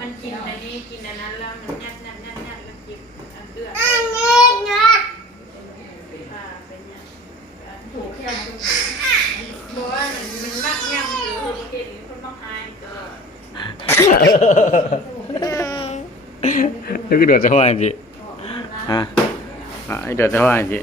มันกินอันนี้กินอันนั้นแล้วมันยัดแล้วกินอันเดือดเป็นยังถูกแค่บอกว่ามันมักยังหรือเก่งคนต้องหายก็นึกเดือดจะว่าจริงฮะไอเดือดจะว่าจริง